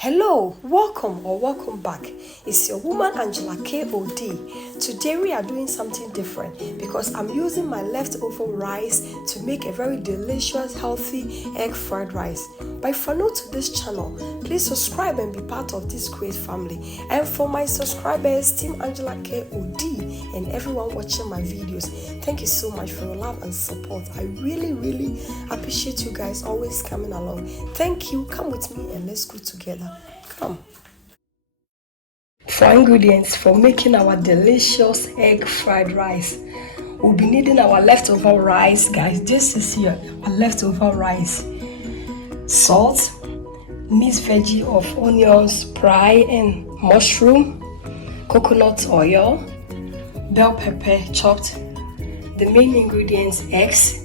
Hello, welcome or welcome back. It's your woman Angela KOD. Today we are doing something different because I'm using my leftover rice to make a very delicious, healthy egg fried rice. But if you're new to this channel, please subscribe and be part of this great family. And for my subscribers, Team Angela KOD and everyone watching my videos, thank you so much for your love and support. I really appreciate you guys always coming along. Thank you. Come with me and let's go together. Come. For ingredients for making our delicious egg fried rice, we'll be needing our leftover rice, guys. This is here our leftover rice, salt, mixed veggie of onions, fry and mushroom, coconut oil, bell pepper chopped. The main ingredients: eggs,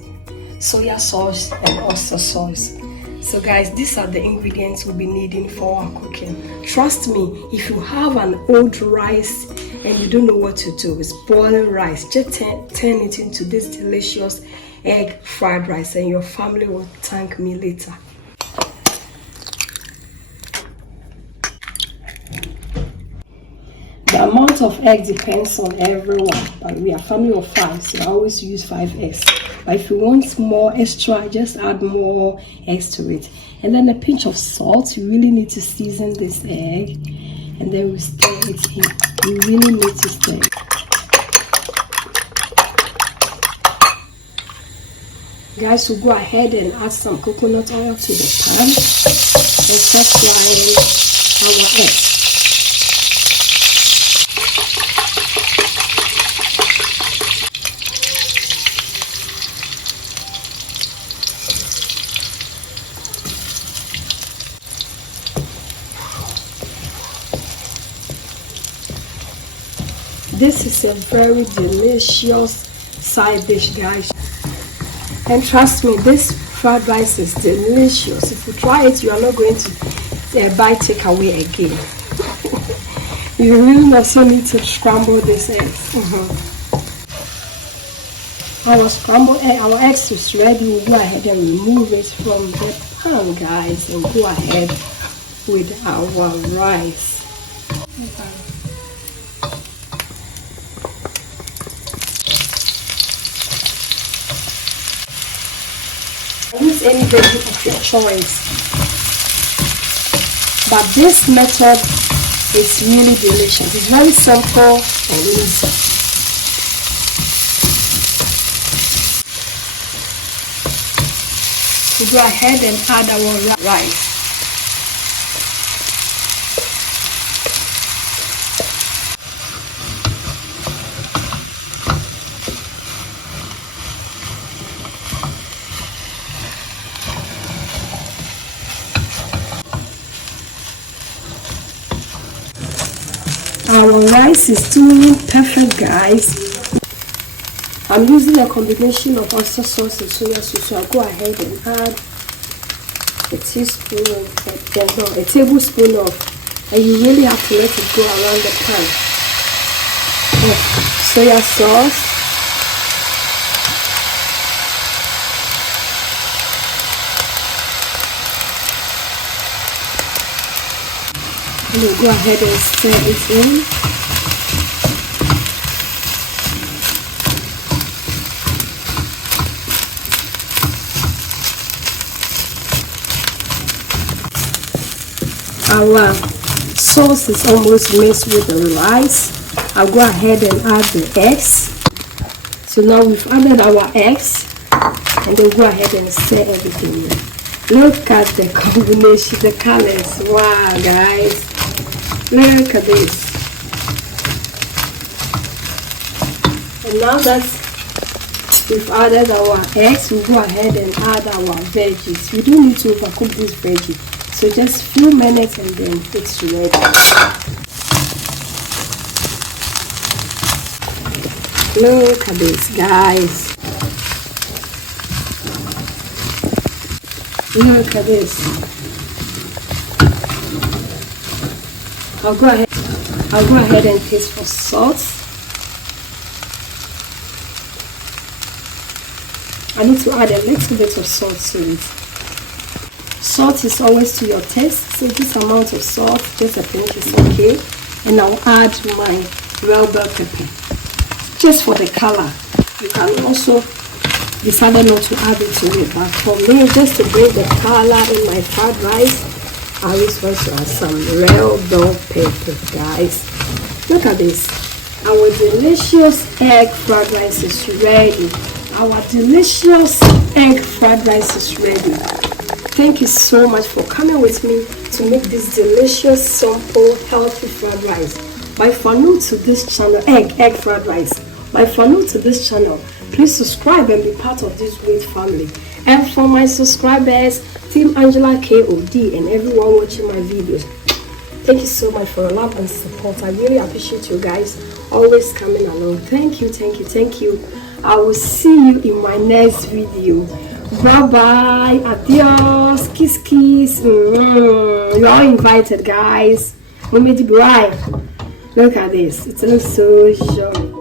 soya sauce and oyster sauce. So guys, these are the ingredients we'll be needing for our cooking. Trust me, if you have an old rice and you don't know what to do with boiling rice, just turn it into this delicious egg fried rice and your family will thank me later. The amount of egg depends on everyone, but we are a family of 5, so I always use 5 eggs. But if you want more extra, just add more eggs to it. And then a pinch of salt. You really need to season this egg, and then we stir it in. You really need to stir it. Guys, we'll go ahead and add some coconut oil to the pan and start frying our eggs. This is a very delicious side dish, guys. And trust me, this fried rice is delicious. If you try it, you are not going to buy takeaway again. You really also need to scramble this eggs. Our eggs is ready. We'll go ahead and remove it from the pan, guys, and go ahead with our rice. Use any veggie of your choice, but this method is really delicious. It's very simple and easy. We go ahead and add our rice. Our rice is doing perfect, guys. I'm using a combination of oyster sauce and soya sauce, so I'll go ahead and add a tablespoon of, and you really have to let it go around the pan, of soya sauce. And we'll go ahead and stir it in. Our sauce is almost mixed with the rice. I'll go ahead and add the eggs. So now we've added our eggs, and then go ahead and stir everything in. Look at the combination, the colors. Wow, guys. Look at this. And now that we've added our eggs, we'll go ahead and add our veggies. We don't need to overcook this veggie, so just a few minutes and then it's ready. Look at this, guys. Look at this. I'll go ahead and taste for salt. I need to add a little bit of salt to it. Salt is always to your taste, so this amount of salt, just a pinch is okay. And I'll add my bell pepper, just for the color. You can also decide not to add it to it, but for me, just to bring the color in my fried rice, I just want to add some real bell pepper, guys. Look at this. Our delicious egg fried rice is ready. Our delicious egg fried rice is ready. Thank you so much for coming with me to make this delicious, simple, healthy fried rice. But if you're new to this channel, egg fried rice. But if you're new to this channel, please subscribe and be part of this great family. And for my subscribers, Team Angela KOD, and everyone watching my videos, thank you so much for your love and support. I really appreciate you guys always coming along. Thank you, thank you, thank you. I will see you in my next video. Bye bye, adios, kiss kiss. You're all invited, guys. We made it right. Look at this, it looks so yummy.